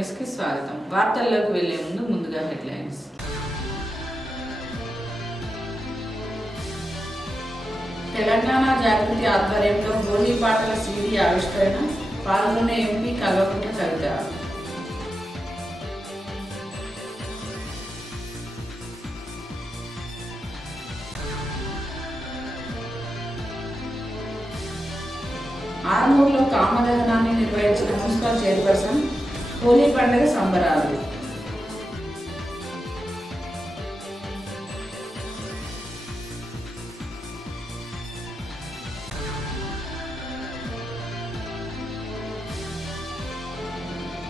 News కి స్వాగతం. వార్తల్లోకి వెళ్లే ముందుగా హెడ్లైన్స్. తెలంగాణ జాగృతి ఆధ్వర్యంలో హోలీ పాటల సీడీ ఆవిష్కరణ, పాల్గొన్న ఎంపీ కల్వకుంట్ల కవిత. ఆర్మూర్లో కామదహనాన్ని నిర్వహించిన మున్సిపల్ చైర్పర్సన్. హోలీ పండుగ సంబరాలు.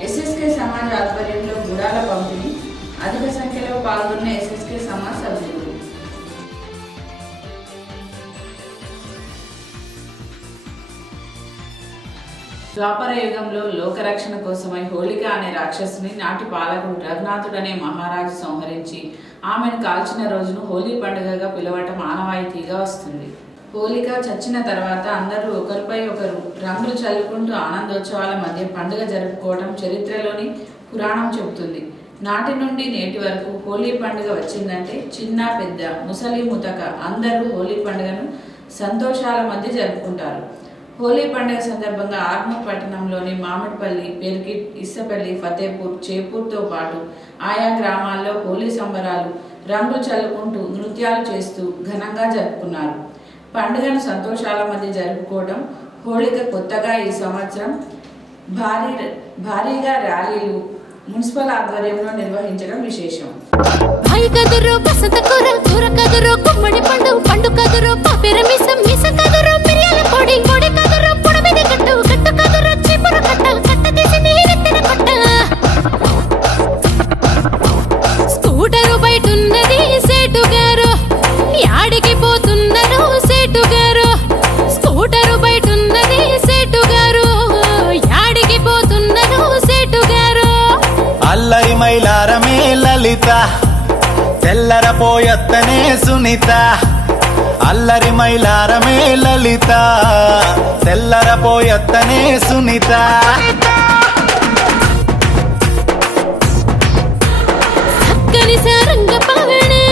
ఎస్ఎస్కే సమాజ్ ఆధ్వర్యంలో గుడాల పంపిణీ, అధిక సంఖ్యలో పాల్గొన్న ఎస్ఎస్కే సమాజ్ సభ్యులు. ద్వాపర యుగంలో లోకరక్షణ కోసమై హోళిక అనే రాక్షసుని నాటి పాలకుడు రఘునాథుడనే మహారాజు సంహరించి ఆమెను కాల్చిన రోజును హోలీ పండుగగా పిలవటం ఆనవాయితీగా వస్తుంది. హోళిక చచ్చిన తర్వాత అందరూ ఒకరిపై ఒకరు రంగులు చల్లుకుంటూ ఆనందోత్సవాల మధ్య పండుగ జరుపుకోవడం చరిత్రలోని పురాణం చెబుతుంది. నాటి నుండి నేటి వరకు హోలీ పండుగ వచ్చిందంటే చిన్న పెద్ద ముసలి ముతక అందరూ హోలీ పండుగను సంతోషాల మధ్య జరుపుకుంటారు. హోలీ పండుగ సందర్భంగా ఆర్మూర్ పట్టణంలోని మామిడిపల్లి, పెర్కిట్, ఇస్సపల్లి, ఫతేపూర్, చేపూర్తో పాటు ఆయా గ్రామాల్లో హోలీ సంబరాలు రంగులు చల్లుకుంటూ నృత్యాలు చేస్తూ ఘనంగా జరుపుకున్నారు. పండుగను సంతోషాల మధ్య జరుపుకోవడం హోళిక కొత్తగా ఈ సంవత్సరం భారీగా ర్యాలీలు మున్సిపల్ ఆధ్వర్యంలో నిర్వహించడం విశేషం. స్కూటరు బయటున్నది సేటు గారు, యాడికి పోతున్నారు సేటు గారు. స్కూటరు బయటున్నది సేటు గారు, యాడికి పోతున్నారు సేటు గారు. అల్లరి మైలారమే లలిత, తెల్లరపోయత్తనే సునీత. అల్లరి మైలారమే లలిత, తెల్లరపోయత్తనే సునీత. సక్కని సారంగ పావనే,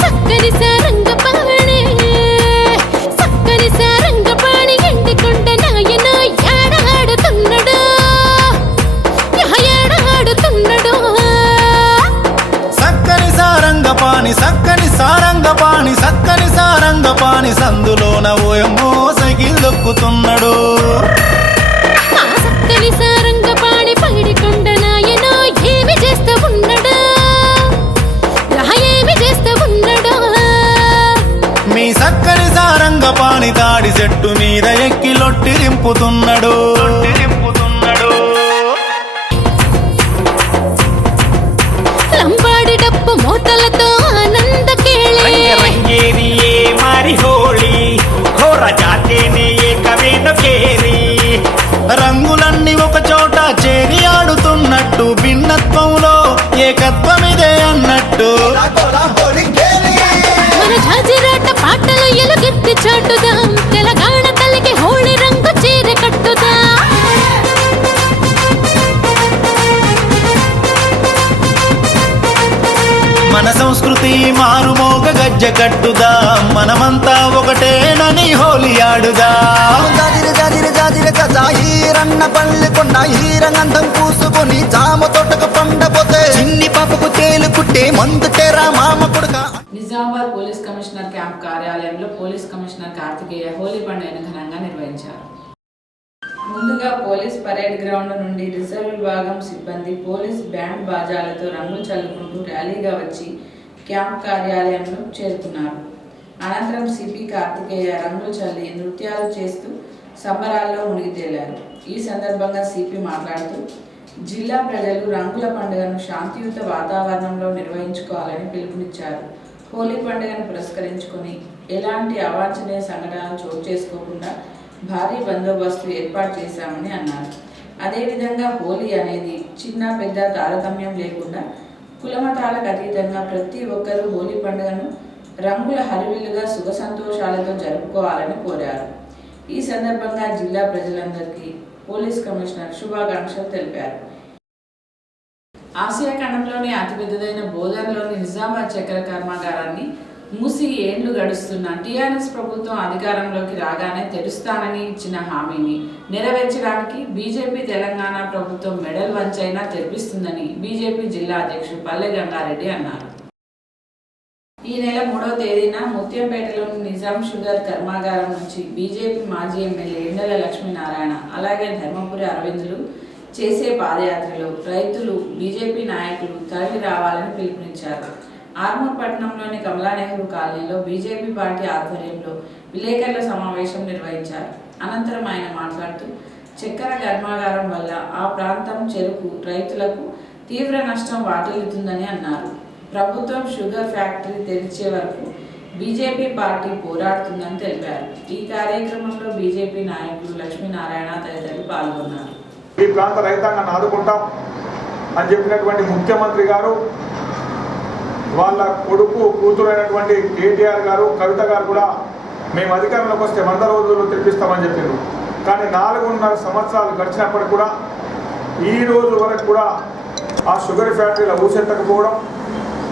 సక్కని సారంగ పావనే, సక్కని సారంగ పాణి ఎండికొండ నాయన ఏడాడుతున్నాడు, ఏడాడుతున్నాడు. సక్కని సారంగపాణి, సక్కని సారంగపాణి, సక్కని సారంగపాణి సందులోన ఓయమ్మో సైకిల్ దొక్కుతున్నాడు. ఆ సక్కని సారంగ పాణి పైడికొండ నాయన ఏమి చేస్తూ ఉన్నాడు, ఏమి చేస్తూ ఉన్నాడు. మీ సక్కని సారంగపాణి తాడి చెట్టు మీద ఎక్కి లొట్టి రింపుతున్నాడు. లంబాడి డప్పు మూతలతో ఆనంద కేళి, రంగేరియే మారి హోళీ ఘోర జాతేనే ఏకవేన కేరి. రంగులన్నీ ఒక చోట చేరి ఆడుతున్నట్టు, భిన్నత్వంలో ఏకత్వమిదే అన్నట్టు. మన జాజిరాట పాటలు ఎలుగెత్తి చాటుదాం, తెలంగాణ తల్లికి హోళీ రంగు చీర కట్టుదా. మన సంస్కృతి మారుమోగ గజ్జ కట్టుదా, మనమంతా ఒకటేనని హోలీ ఆడుదా. జాజిరన్న పల్లి కొండ హీరంగంధం పూసుకొని జామ తోటకు పండపోతే చిన్ని పాపకు తేలుకుంటే మందు తెరా మామ కొడుక. నిజామాబాద్ పోలీస్ కమిషనర్ క్యాంప్ కార్యాలయంలో పోలీస్ కమిషనర్ కార్తికేయ హోలీ పండుగను ఘనంగా నిర్వహించారు. ముందుగా పోలీస్ పరేడ్ గ్రౌండ్ నుండి రిజర్వ్ విభాగం సిబ్బంది పోలీస్ బ్యాండ్ బాజాలతో రంగులు చల్లుకుంటూ ర్యాలీగా వచ్చి క్యాంప్ కార్యాలయంలో చేరుకున్నారు. అనంతరం సిపి కార్తికేయ రంగులు చల్లి నృత్యాలు చేస్తూ సంబరాల్లో మునిగి తేలారు. ఈ సందర్భంగా సిపి మాట్లాడుతూ జిల్లా ప్రజలు రంగుల పండుగను శాంతియుత వాతావరణంలో నిర్వహించుకోవాలని పిలుపునిచ్చారు. హోలీ పండుగను పురస్కరించుకొని ఎలాంటి అవాంఛనీయ సంఘటనలు చోటు చేసుకోకుండా భారీ బందోబస్తు ఏర్పాటు చేశామని అన్నారు. అదేవిధంగా హోలీ అనేది చిన్న పెద్ద తారతమ్యం లేకుండా కులమతాలకు అతీతంగా ప్రతి ఒక్కరూ హోలీ పండుగను రంగుల హరివిల్లుగా సుఖ సంతోషాలతో జరుపుకోవాలని కోరారు. ఈ సందర్భంగా జిల్లా ప్రజలందరికీ పోలీస్ కమిషనర్ శుభాకాంక్షలు తెలిపారు. ఆసియా ఖండంలోని అతిపెద్దదైన బోధన్లోని నిజామాబాద్ చక్కెర కర్మాగారాన్ని మూసి ఏండ్లు గడుస్తున్న టీఆర్ఎస్ ప్రభుత్వం అధికారంలోకి రాగానే తెరుస్తానని ఇచ్చిన హామీని నెరవేర్చడానికి బీజేపీ తెలంగాణ ప్రభుత్వం మెడల్ వంచైనా తెరిపిస్తుందని బీజేపీ జిల్లా అధ్యక్షుడు పల్లె గంగారెడ్డి అన్నారు. ఈ నెల 3వ తేదీన ముత్యంపేటలోని నిజాం షుగర్ కర్మాగారం నుంచి బీజేపీ మాజీ ఎమ్మెల్యే ఎండల లక్ష్మీనారాయణ అలాగే ధర్మపురి అరవిందులు చేసే పాదయాత్రలో రైతులు బీజేపీ నాయకులు తరలి రావాలని పిలుపునిచ్చారు. ఆర్మూర్ పట్టణంలోని కమలా నెహ్రూ కాలనీలో బీజేపీ పార్టీ ఆధ్వర్యంలో విలేకరుల సమావేశం నిర్వహించారు. అనంతరం ఆయన మాట్లాడుతూ చక్కెర కర్మాగారం వల్ల ఆ ప్రాంతం చెరుకు రైతులకు తీవ్ర నష్టం వాటిల్లుతుందని అన్నారు. ప్రభుత్వం షుగర్ ఫ్యాక్టరీ తెరిచే వరకు బీజేపీ పార్టీ పోరాడుతుందని తెలిపారు. ఈ కార్యక్రమంలో బీజేపీ నాయకులు లక్ష్మీనారాయణ తదితరులు పాల్గొన్నారు. ఈ ప్రాంత రైతాంగాన్ని ఆదుకుంటాం అని చెప్పినటువంటి ముఖ్యమంత్రి గారు, వాళ్ళ కొడుకు కూతురైనటువంటి కేటీఆర్ గారు, కవిత గారు కూడా మేము అధికారంలోకి వస్తే 100 రోజుల్లో తెప్పిస్తామని చెప్పారు. కానీ 4.5 సంవత్సరాలు గడిచినప్పటికి కూడా ఈ రోజు వరకు కూడా ఆ షుగర్ ఫ్యాక్టరీల ఊసెత్తకపోవడం,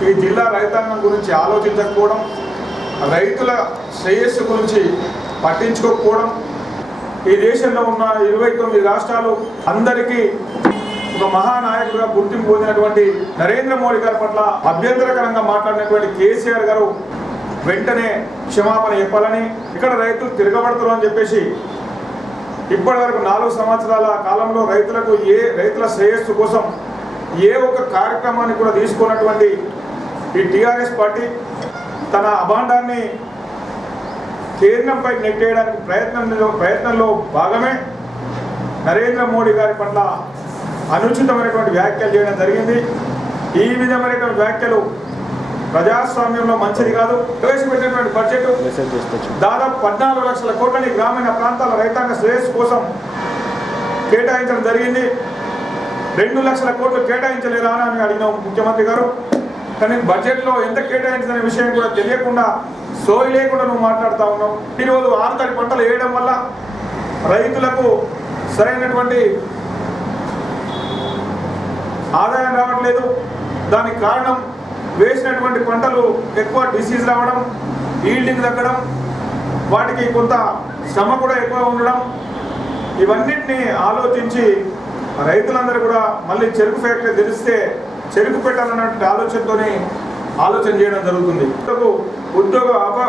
ఈ జిల్లా రైతాంగం గురించి ఆలోచించకపోవడం, రైతుల శ్రేయస్సు గురించి పట్టించుకోకపోవడం, ఈ దేశంలో ఉన్న 29 రాష్ట్రాలు అందరికీ ఒక మహానాయకుడిగా గుర్తింపు పొందినటువంటి నరేంద్ర మోడీ గారి పట్ల అభ్యంతరకరంగా మాట్లాడినటువంటి కేసీఆర్ గారు వెంటనే క్షమాపణ చెప్పాలని, ఇక్కడ రైతులు తిరగబడతారు అని చెప్పేసి ఇప్పటి వరకు 4 సంవత్సరాల కాలంలో రైతుల శ్రేయస్సు కోసం ఏ ఒక్క కార్యక్రమాన్ని కూడా తీసుకున్నటువంటి ఈ టీఆర్ఎస్ పార్టీ తన అభాండాన్ని కేంద్రంపై నెట్టేయడానికి ప్రయత్నంలో భాగమే నరేంద్ర మోడీ గారి పట్ల అనుచితమైనటువంటి వ్యాఖ్యలు చేయడం జరిగింది. ఈ విధమైనటువంటి వ్యాఖ్యలు ప్రజాస్వామ్యంలో మంచిది కాదు. ప్రవేశపెట్టినటువంటి బడ్జెట్ దాదాపు 14 లక్షల కోట్లని గ్రామీణ ప్రాంతాల రైతాంగ శ్రేయస్సు కోసం కేటాయించడం జరిగింది. 2 లక్షల కోట్లు కేటాయించలేరా అని అడిగిన ముఖ్యమంత్రి గారు, కానీ బడ్జెట్లో ఎంత కేటాయించిన విషయం కూడా తెలియకుండా, సోయి లేకుండా నువ్వు మాట్లాడుతూ ఉన్నావు. ఈరోజు ఆరుతడి పంటలు వేయడం వల్ల రైతులకు సరైనటువంటి ఆదాయం రావట్లేదు. దానికి కారణం వేసినటువంటి పంటలు ఎక్కువ డిసీజ్ రావడం, ఈల్డింగ్ తగ్గడం, వాటికి కొంత శ్రమ కూడా ఎక్కువ ఉండడం. ఇవన్నిటిని ఆలోచించి రైతులందరూ కూడా మళ్ళీ చెరుకు ఫ్యాక్టరీ తెరిస్తే చెరుకు పెట్టాలన్నటువంటి ఆలోచన చేయడం జరుగుతుంది. ఉద్యోగ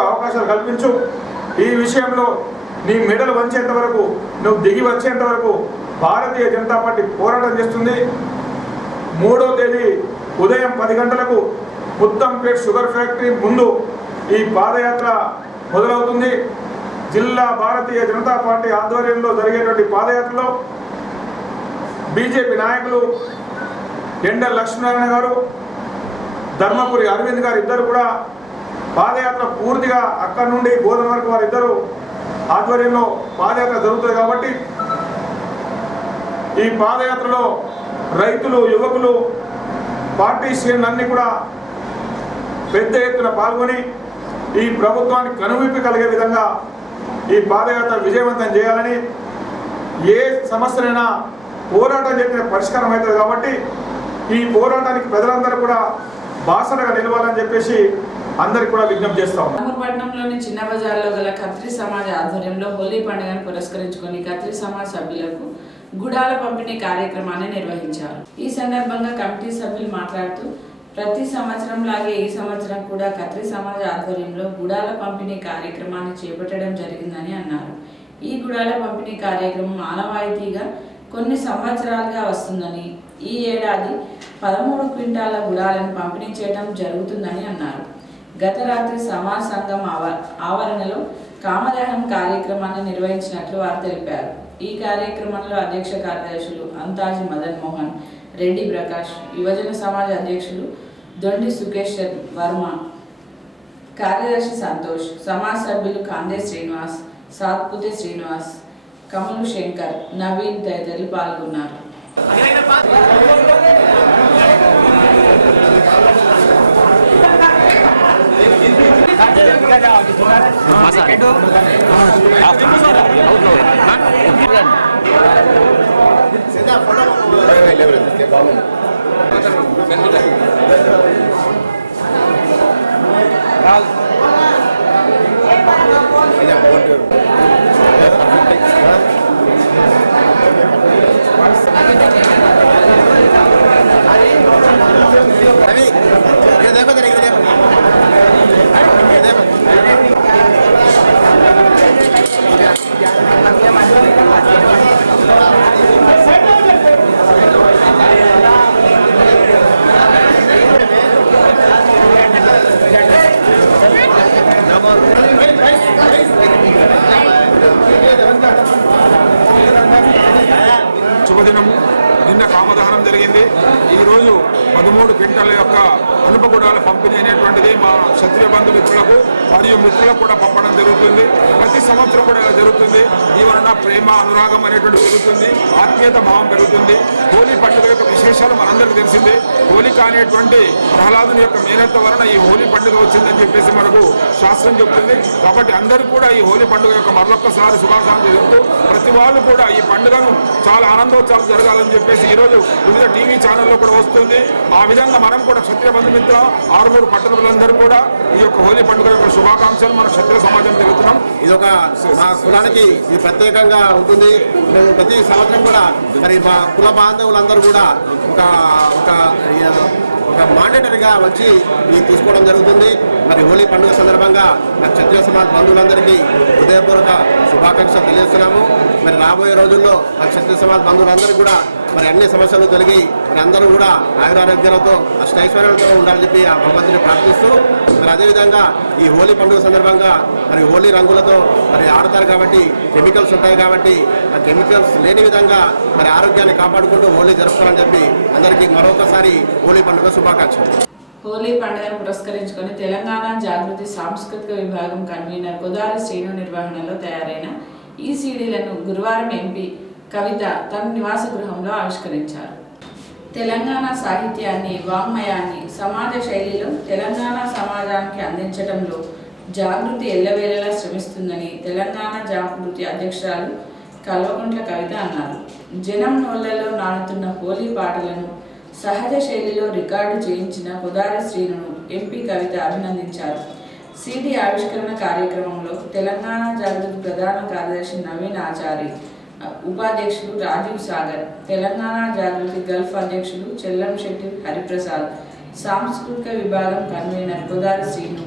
అవకాశాలు కల్పించు. ఈ విషయంలో నీ మెడలు వంచేంత వరకు, నువ్వు దిగి వచ్చేంత వరకు భారతీయ జనతా పార్టీ పోరాటం చేస్తుంది. 3వ తేదీ ఉదయం 10 గంటలకు ముత్తంపేట్ షుగర్ ఫ్యాక్టరీ ముందు ఈ పాదయాత్ర మొదలవుతుంది. జిల్లా భారతీయ జనతా పార్టీ ఆధ్వర్యంలో జరిగేటువంటి పాదయాత్రలో బీజేపీ నాయకులు ఎండల లక్ష్మీనారాయణ గారు, ధర్మపురి అరవింద్ గారు ఇద్దరు కూడా పాదయాత్ర పూర్తిగా అక్కడి నుండి బోధన వరకు వారిద్దరు ఆధ్వర్యంలో పాదయాత్ర జరుగుతుంది. కాబట్టి ఈ పాదయాత్రలో రైతులు, యువకులు, పార్టీ శ్రేణులన్నీ కూడా పెద్ద ఎత్తున పాల్గొని ఈ ప్రభుత్వానికి కనువిప్పి కలిగే విధంగా ఈ పాదయాత్ర విజయవంతం చేయాలని, ఏ సమస్యనైనా పోరాటం చెప్పిన పరిష్కారం అవుతుంది. కాబట్టి ఈ పోరాటానికి ప్రజలందరూ కూడా బాసటగా నిలవాలని చెప్పేసి అందరికి కూడా విజ్ఞప్తి చేస్తా ఉన్నాం. పట్టణంలోని చిన్న బజార్లో గల ఖత్రీ సమాజ్ ఆధ్వర్యంలో హోలీ పండుగను పురస్కరించుకొని ఖత్రీ సమాజ్ సభ్యులకు గుడాల పంపిణీ కార్యక్రమాన్ని నిర్వహించారు. ఈ సందర్భంగా కమిటీ సభ్యులు మాట్లాడుతూ ప్రతి సంవత్సరం లాగే ఈ సంవత్సరం కూడా ఖత్రీ సమాజ్ ఆధ్వర్యంలో గుడాల పంపిణీ కార్యక్రమాన్ని చేపట్టడం జరిగిందని అన్నారు. ఈ గుడాల పంపిణీ కార్యక్రమం ఆనవాయితీగా కొన్ని సంవత్సరాలుగా వస్తుందని, ఈ ఏడాది 13 క్వింటాల గుడాలను పంపిణీ చేయడం జరుగుతుందని అన్నారు. గత రాత్రి సమాజ్ సంఘం ఆవరణలో కామదహనం కార్యక్రమాన్ని నిర్వహించినట్లు వారు తెలిపారు. ఈ కార్యక్రమంలో అధ్యక్ష కార్యదర్శులు అంతాజీ మదన్ మోహన్, రెడ్డి ప్రకాష్, యువజన సమాజ్ అధ్యక్షులు దొండి సుకేష్ వర్మ, కార్యదర్శి సంతోష్, సమాజ్ సభ్యులు కాందే శ్రీనివాస్, సాత్పుతే శ్రీనివాస్, కమలు శంకర్, నవీన్ తదితరులు పాల్గొన్నారు. శుభదినము. నిన్న కామదహనం జరిగింది. ఈరోజు 13 క్వింటాల యొక్క అనుపగుడాల పంపిణీ అనేటువంటిది మా క్షత్రియ బంధు మిత్రులకు మరియు మిత్రులకు కూడా పంపడం జరుగుతుంది. ప్రతి సంవత్సరం కూడా ఇలా జరుగుతుంది. ఈ వలన ప్రేమ అనురాగం అనేటువంటి పెరుగుతుంది, ఆత్మీయత భావం పెరుగుతుంది. హోలీ పండుగ యొక్క విశేషాలు మనందరికీ తెలిసిందే. హోలిక అనేటువంటి ప్రహ్లాదుని యొక్క మేనత్వ వలన ఈ హోలీ పండుగ వచ్చిందని చెప్పేసి మనకు శాస్త్రం చెప్తుంది. కాబట్టి అందరూ కూడా ఈ హోలీ పండుగ యొక్క మరొక్కసారి శుభాకాంక్షలు చెప్తూ ప్రతి వాళ్ళు కూడా ఈ పండుగను చాలా ఆనందోత్సవాలు జరగాలని చెప్పేసి ఈరోజు వివిధ టీవీ ఛానల్లో కూడా వస్తుంది. ఆ విధంగా మనం కూడా క్షత్రియ బంధుమిత్ర 6 పట్టణ ప్రజలందరూ కూడా ఈ యొక్క హోలీ పండుగ యొక్క శుభాకాంక్షలు మన క్షత్రియ సమాజం తెలుపుతున్నాం. ఇది ఒక మా కులానికి ఇది ప్రత్యేకంగా ఉంటుంది. మేము ప్రతి సంవత్సరం కూడా మరి మా కుల బాంధవులందరూ కూడా ఒక మాండేటరీగా వచ్చి ఇది తీసుకోవడం జరుగుతుంది. మరి హోలీ పండుగ సందర్భంగా మరి క్షత్రియ సమాజ బంధువులందరికీ హృదయపూర్వక శుభాకాంక్షలు తెలియజేస్తున్నాము. మరి రాబోయే రోజుల్లో మరి క్షత్రియ సమాజ బంధువులందరూ కూడా మరి అన్ని సమస్యలు తొలగి మరి అందరూ కూడా ఆయురారోగ్యాలతో అష్టైశ్వర్యాలతో ఉండాలని చెప్పి ఆ భగవంతుని ప్రార్థిస్తూ మరి అదేవిధంగా ఈ హోలీ పండుగ సందర్భంగా మరి హోలీ రంగులతో మరి ఆడతారు కాబట్టి కెమికల్స్ ఉంటాయి కాబట్టి ఆ కెమికల్స్ లేని విధంగా మరి ఆరోగ్యాన్ని కాపాడుకుంటూ హోలీ జరుపుకోవాలని చెప్పి అందరికీ మరొకసారి హోలీ పండుగ శుభాకాంక్షలు. హోలీ పండుగను పురస్కరించుకొని తెలంగాణ జాగృతి సాంస్కృతిక విభాగం కన్వీనర్ కొదారి శ్రీను నిర్వహణలో తయారైన ఈ సీడీలను గురువారం ఎంపీ కవిత తన నివాస గృహంలో ఆవిష్కరించారు. తెలంగాణ సాహిత్యాన్ని, వాంగ్మయాన్ని సమాజ శైలిలో తెలంగాణ సమాజానికి అందించడంలో జాగృతి ఎల్లవేళలా శ్రమిస్తుందని తెలంగాణ జాగృతి అధ్యక్షురాలు కల్వకుంట్ల కవిత అన్నారు. జనం నోళ్లలో నానుతున్న హోలీ పాటలను సహజ శైలిలో రికార్డు చేయించిన కొదారి శ్రీనును ఎంపీ కవిత అభినందించారు. సిడి ఆవిష్కరణ కార్యక్రమంలో తెలంగాణ జాగృతి ప్రధాన కార్యదర్శి నవీన్ ఆచారి, ఉపాధ్యక్షులు రాజీవ్ సాగర్, తెలంగాణ జాగృతి గల్ఫ్ అధ్యక్షులు చెల్లంశెట్టి హరిప్రసాద్, సాంస్కృతిక విభాగం కన్వీనర్ కొదారి శ్రీను,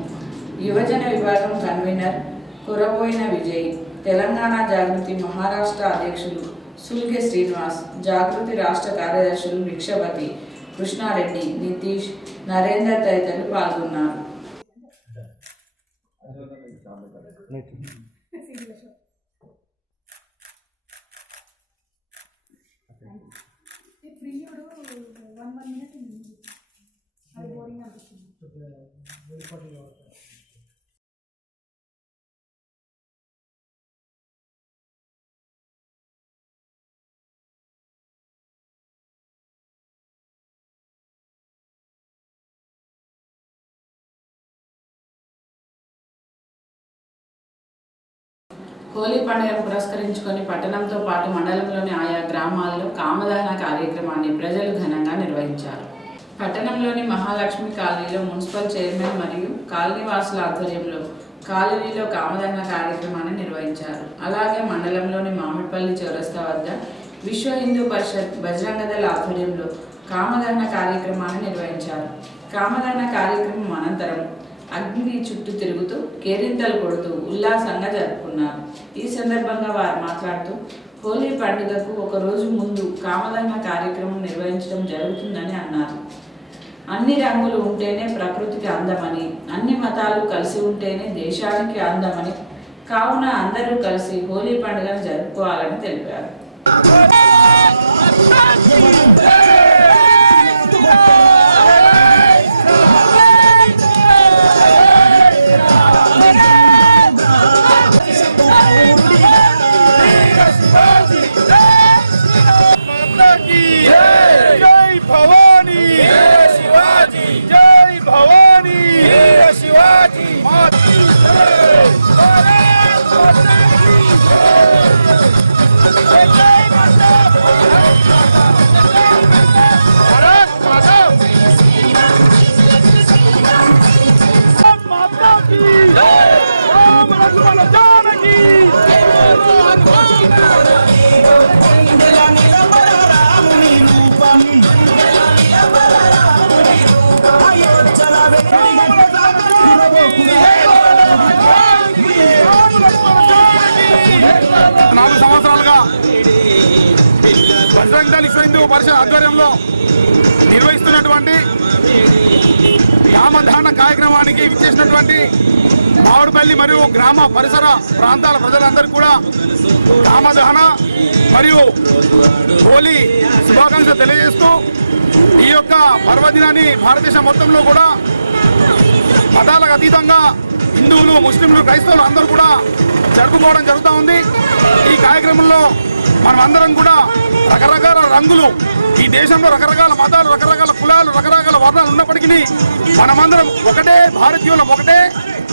యువజన విభాగం కన్వీనర్ కురబోయిన విజయ్, తెలంగాణ జాగృతి మహారాష్ట్ర అధ్యక్షులు సుల్కె శ్రీనివాస్, జాగృతి రాష్ట్ర కార్యదర్శులు భిక్షపతి, కృష్ణారెడ్డి, నితీష్, నరేందర్ తదితరులు పాల్గొన్నారు. హోలీ పండుగను పురస్కరించుకొని పట్టణంతో పాటు మండలంలోని ఆయా గ్రామాల్లో కామదహన కార్యక్రమాన్ని ప్రజలు ఘనంగా నిర్వహించారు. పట్టణంలోని మహాలక్ష్మి కాలనీలో మున్సిపల్ చైర్మన్ మరియు కాలనీవాసుల ఆధ్వర్యంలో కాలనీలో కామదహన కార్యక్రమాన్ని నిర్వహించారు. అలాగే మండలంలోని మామిడిపల్లి చౌరస్తా వద్ద విశ్వ హిందూ పరిషత్ బజరంగదళ ఆధ్వర్యంలో కామదహన కార్యక్రమాన్ని నిర్వహించారు. కామదహన కార్యక్రమం అనంతరం అగ్ని చుట్టూ తిరుగుతూ కేరింతలు కొడుతూ ఉల్లాసంగా జరుపుకున్నారు. ఈ సందర్భంగా వారు మాట్లాడుతూ హోలీ పండుగకు ఒక రోజు ముందు కామదహన కార్యక్రమం నిర్వహించడం జరుగుతుందని అన్నారు. అన్ని రంగులు ఉంటేనే ప్రకృతికి అందమని, అన్ని మతాలు కలిసి ఉంటేనే దేశానికి అందమని, కావున అందరూ కలిసి హోలీ పండుగను జరుపుకోవాలని తెలిపారు. भारत माता సంవత్సరాలుగా బజరంగ్ దళ్ విశ్వ హిందూ పరిషత్ ఆధ్వర్యంలో నిర్వహిస్తున్నటువంటి రామదాన కార్యక్రమానికి విచ్చేసినటువంటి మామిడిపల్లి మరియు గ్రామ పరిసర ప్రాంతాల ప్రజలందరూ కూడా రామదహన మరియు హోలీ శుభాకాంక్షలు తెలియజేస్తూ ఈ యొక్క పర్వదినాన్ని భారతదేశం మొత్తంలో కూడా మతాలకు అతీతంగా హిందువులు, ముస్లింలు, క్రైస్తవులు అందరూ కూడా జరుపుకోవడం జరుగుతూ ఉంది. ఈ కార్యక్రమంలో మనమందరం కూడా రకరకాల రంగులు, ఈ దేశంలో రకరకాల మతాలు, రకరకాల కులాలు, రకరకాల వర్ణాలు ఉన్నప్పటికీ మనమందరం ఒకటే, భారతీయులు ఒకటే.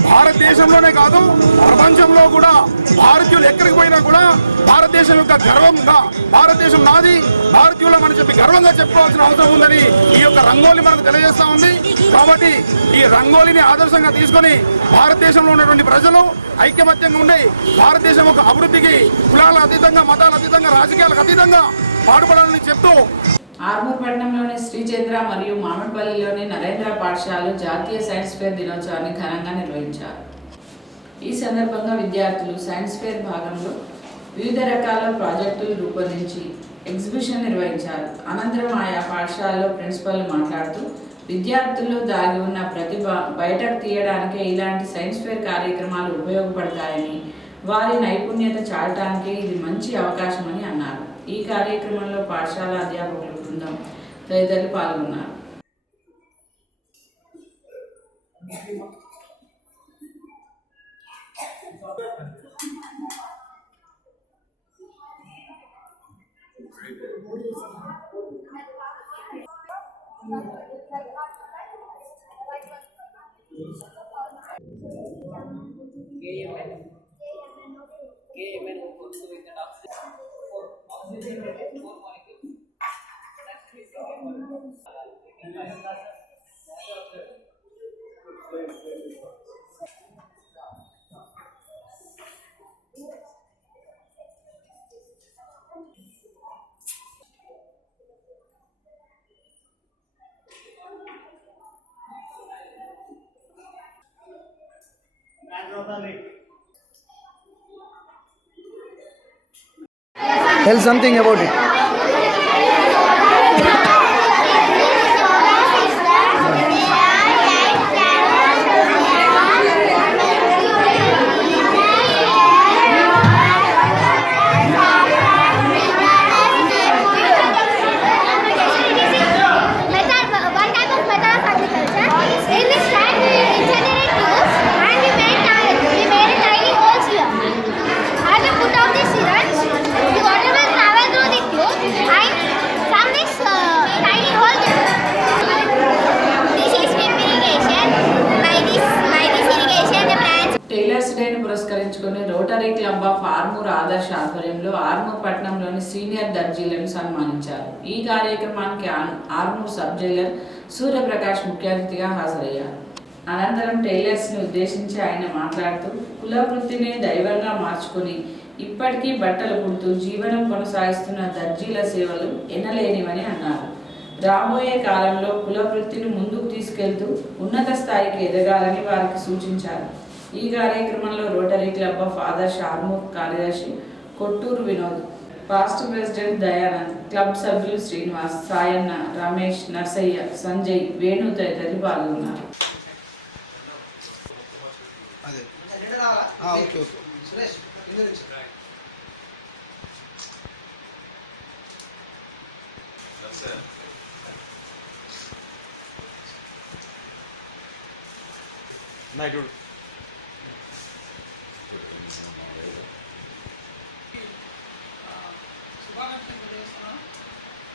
భారతదేశంలోనే కాదు, ప్రపంచంలో కూడా భారతీయులు ఎక్కడికి పోయినా కూడా భారతదేశం యొక్క గర్వంగా, భారతదేశం నాది, భారతీయులం అని చెప్పి గర్వంగా చెప్పుకోవాల్సిన అవసరం ఉందని ఈ యొక్క రంగోలి మనకు తెలియజేస్తా ఉంది. కాబట్టి ఈ రంగోలిని ఆదర్శంగా తీసుకొని భారతదేశంలో ఉన్నటువంటి ప్రజలు ఐక్యమత్యంగా ఉండి భారతదేశం యొక్క అభివృద్ధికి కులాల అతీతంగా, మతాల అతీతంగా, రాజకీయాలకు అతీతంగా పాటుపడాలని చెప్తూ ఆర్మూర్ పట్టణంలోని శ్రీచంద్ర మరియు మామిడిపల్లిలోని నరేంద్ర పాఠశాలలో జాతీయ సైన్స్ ఫేర్ దినోత్సవాన్ని ఘనంగా నిర్వహించారు. ఈ సందర్భంగా విద్యార్థులు సైన్స్ ఫేర్ భాగంలో వివిధ రకాల ప్రాజెక్టులు రూపొందించి ఎగ్జిబిషన్ నిర్వహించారు. అనంతరం ఆయా పాఠశాలలో ప్రిన్సిపల్ మాట్లాడుతూ విద్యార్థుల్లో దాగి ఉన్న ప్రతిభ బయటకు తీయడానికే ఇలాంటి సైన్స్ ఫేర్ కార్యక్రమాలు ఉపయోగపడతాయని, వారి నైపుణ్యత చాటడానికి ఇది మంచి అవకాశమని అన్నారు. ఈ కార్యక్రమంలో పాఠశాల అధ్యాపకుల బృందం తదితరులు పాల్గొన్నారు. Tell something about it. పురస్కరించుకుని రోటరీ క్లబ్ ఆఫ్ ఆర్మూర్ ఆదర్శ ఆధ్వర్యంలో ఆర్మూర్ పట్టణంలోని సీనియర్ దర్జీలను సన్మానించారు. ఈ కార్యక్రమానికి ఆర్మూర్ సబ్ జైలర్ సూర్యప్రకాష్ ముఖ్య అతిథిగా హాజరయ్యారు. అనంతరం టైలర్స్ ని ఉద్దేశించి ఆయన మాట్లాడుతూ కుల వృత్తిని దైవంగా మార్చుకుని ఇప్పటికీ బట్టలు కుడుతూ జీవనం కొనసాగిస్తున్న దర్జీల సేవలు ఎనలేనివని అన్నారు. రాబోయే కాలంలో కుల వృత్తిని ముందుకు తీసుకెళ్తూ ఉన్నత స్థాయికి ఎదగాలని వారికి సూచించారు. ఈ కార్యక్రమంలో రోటరీ క్లబ్ ఆఫ్ ఆదర్శ ఆర్మూర్ కార్యదర్శి Kottoor Vinod, past president Dayanand, club సభ్యులు శ్రీనివాస్, సాయన్న, రమేష్, నర్సయ్య, సంజయ్, వేణు తదితరులు పాల్గొన్నారు.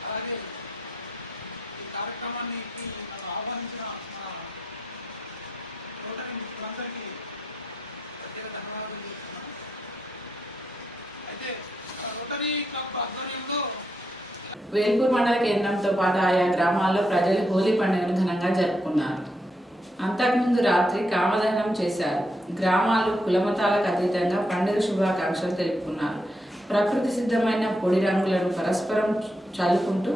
అలాగే ఈ కార్యక్రమాన్ని ఆహ్వానించిన రోటరీ మిత్రులందరికీ ప్రత్యేక ధన్యవాదాలు చేస్తున్నాను. అయితే రోటరీ క్లబ్ ఆధ్వర్యంలో వేల్పూర్ మండల కేంద్రంతో పాటు ఆయా గ్రామాల్లో ప్రజలు హోలీ పండుగను ఘనంగా జరుపుకున్నారు. అంతకుముందు రాత్రి కామదహనం చేశారు. గ్రామాలు కులమతాలకు అతీతంగా పండుగ శుభాకాంక్షలు తెలుపుకున్నారు. ప్రకృతి సిద్ధమైన పొడి రంగులను పరస్పరం చల్లుకుంటూ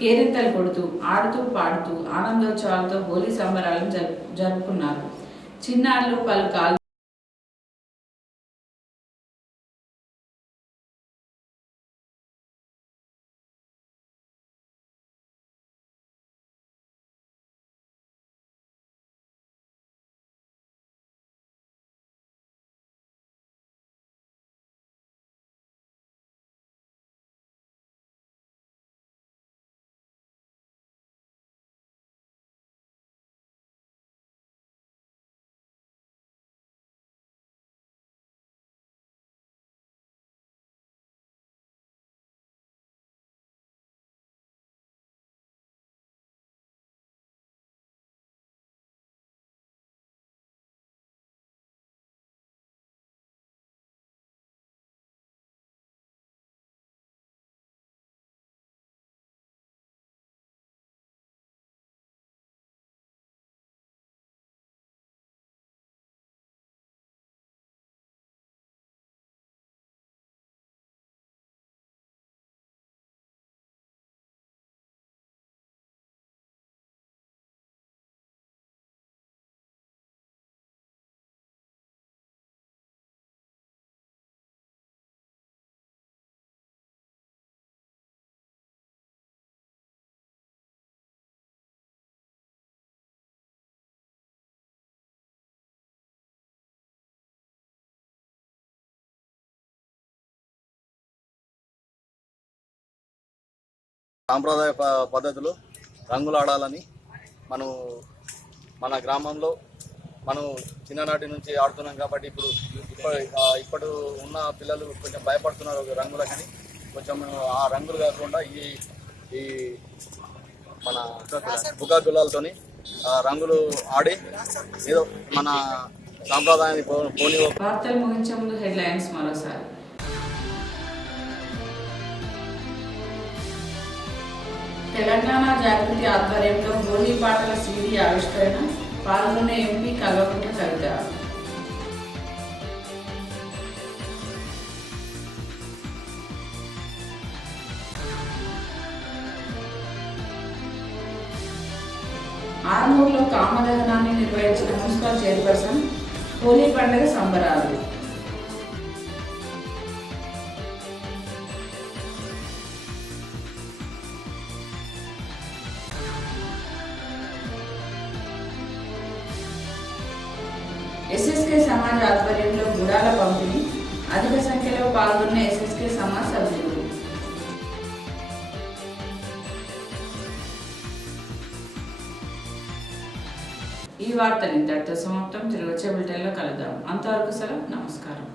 కేరింతలు కొడుతూ ఆడుతూ పాడుతూ ఆనందోత్సవాలతో హోలీ సంబరాలను జరుపుకున్నారు. చిన్నారులు పలు కాలు సాంప్రదాయ పద్ధతులు రంగులు ఆడాలని మన గ్రామంలో మనం చిన్ననాటి నుంచి ఆడుతున్నాం కాబట్టి ఇప్పుడు ఉన్న పిల్లలు కొంచెం భయపడుతున్నారు రంగులకని. కొంచెం ఆ రంగులు కాకుండా ఈ మన బుగా గులాలతోని రంగులు ఆడి ఏదో మన సాంప్రదాయాన్ని పోనీ. వార్తలు ముగించే ముందు హెడ్లైన్స్ మరోసారి. తెలంగాణ జాగృతి ఆధ్వర్యంలో హోలీ పాటల సీడీ ఆవిష్కరణ, పాల్గొన్న ఎంపీ కల్వకుంట్ల కవిత. ఆర్మూర్లో కామదహనాన్ని నిర్వహించిన మున్సిపల్ చైర్పర్సన్, హోలీ పండుగ సంబరాలు. ఎస్ఎస్కే సమాజ్ ఆధ్వర్యంలో గుడాల పంపిణీ, అధిక సంఖ్యలో పాల్గొన్న ఎస్ఎస్కే సమాజ్ సభ్యులు. ఈ వార్తలు ఇంతటితో సమాప్తం. తిరిగి వచ్చే బులెటిన్లో కలుద్దాం. అంతవరకు సెలవు. నమస్కారం.